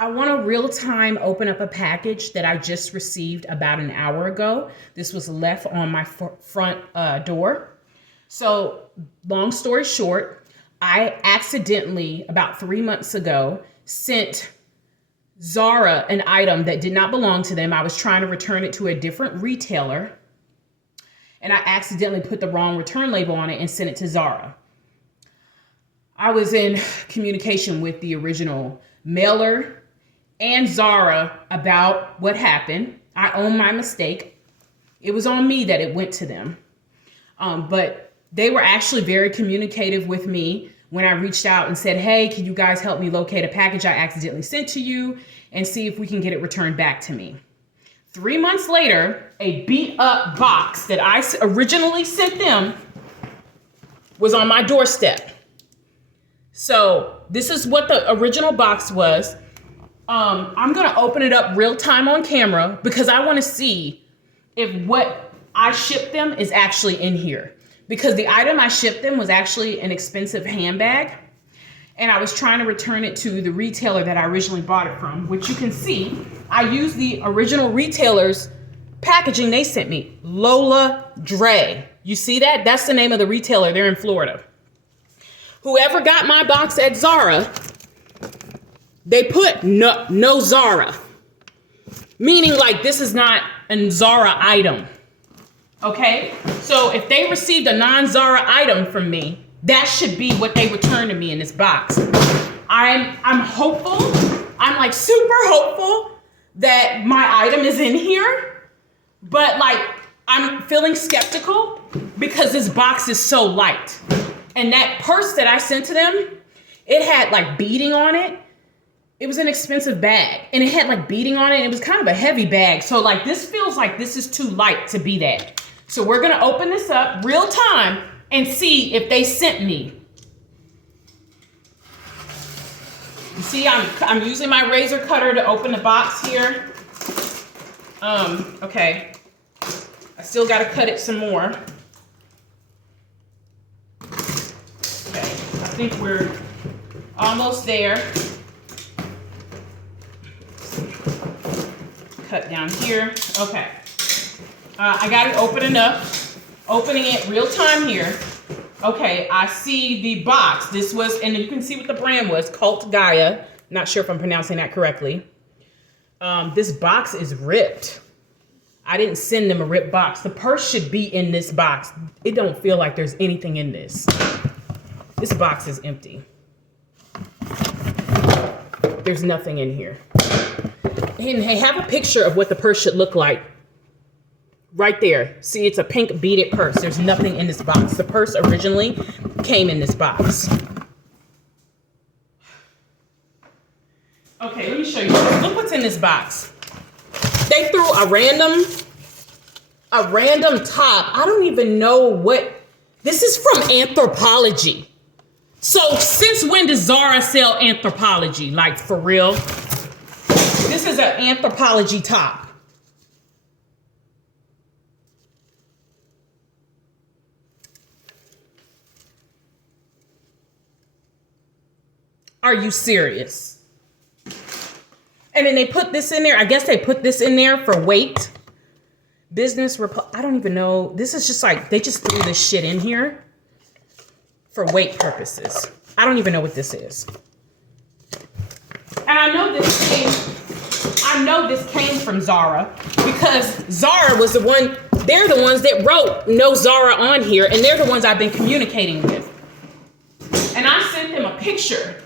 I want to real time open up a package that I just received about an hour ago. This was left on my front door. So long story short, I accidentally about 3 months ago sent Zara an item that did not belong to them. I was trying to return it to a different retailer, and I accidentally put the wrong return label on it and sent it to Zara. I was in communication with the original mailer and Zara about what happened. I own my mistake. It was on me that it went to them. But they were actually very communicative with me when I reached out and said, hey, can you guys help me locate a package I accidentally sent to you and see if we can get it returned back to me. 3 months later, a beat up box that I originally sent them was on my doorstep. So this is what the original box was. I'm going to open it up real time on camera because I want to see if what I shipped them is actually in here. Because the item I shipped them was actually an expensive handbag. And I was trying to return it to the retailer that I originally bought it from, which you can see. I used the original retailer's packaging they sent me, Lola Dre. You see that? That's the name of the retailer. They're in Florida. Whoever got my box at Zara, they put no Zara, meaning like this is not a Zara item. Okay, so if they received a non-Zara item from me, that should be what they returned to me in this box. I'm hopeful. I'm like super hopeful that my item is in here, but like I'm feeling skeptical because this box is so light. And that purse that I sent to them, it had like beading on it. It was an expensive bag and it had like beading on it. It was kind of a heavy bag. So like this feels like this is too light to be that. So we're gonna open this up real time and see if they sent me. You see, I'm using my razor cutter to open the box here. Okay. I still gotta cut it some more. Okay, I think we're almost there. Cut down here. Okay. I got it opening it real time here. Okay, I see the box. This was, and you can see what the brand was, Cult Gaia. Not sure if I'm pronouncing that correctly. This box is ripped. I didn't send them a ripped box. The purse should be in this box. It don't feel like there's anything in this. This box is empty. There's nothing in here. And they have a picture of what the purse should look like. Right there. See, it's a pink beaded purse. There's nothing in this box. The purse originally came in this box. Okay, let me show you. Look what's in this box. They threw a random top. I don't even know what. This is from Anthropologie. So since when does Zara sell Anthropologie? Like for real? This is an Anthropologie top. Are you serious? And then they put this in there. I guess they put this in there for weight. I don't even know. This is just like, they just threw this shit in here for weight purposes. I don't even know what this is. And I know this came from Zara because Zara was the one, they're the ones that wrote no Zara on here, and they're the ones I've been communicating with. And I sent them a picture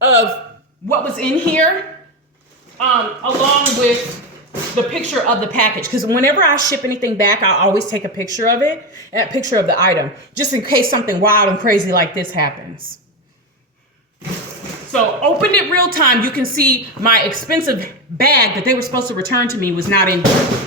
of what was in here, along with the picture of the package. Because whenever I ship anything back, I always take a picture of it, and a picture of the item, just in case something wild and crazy like this happens. So opened it real time. You can see my expensive bag that they were supposed to return to me was not in here.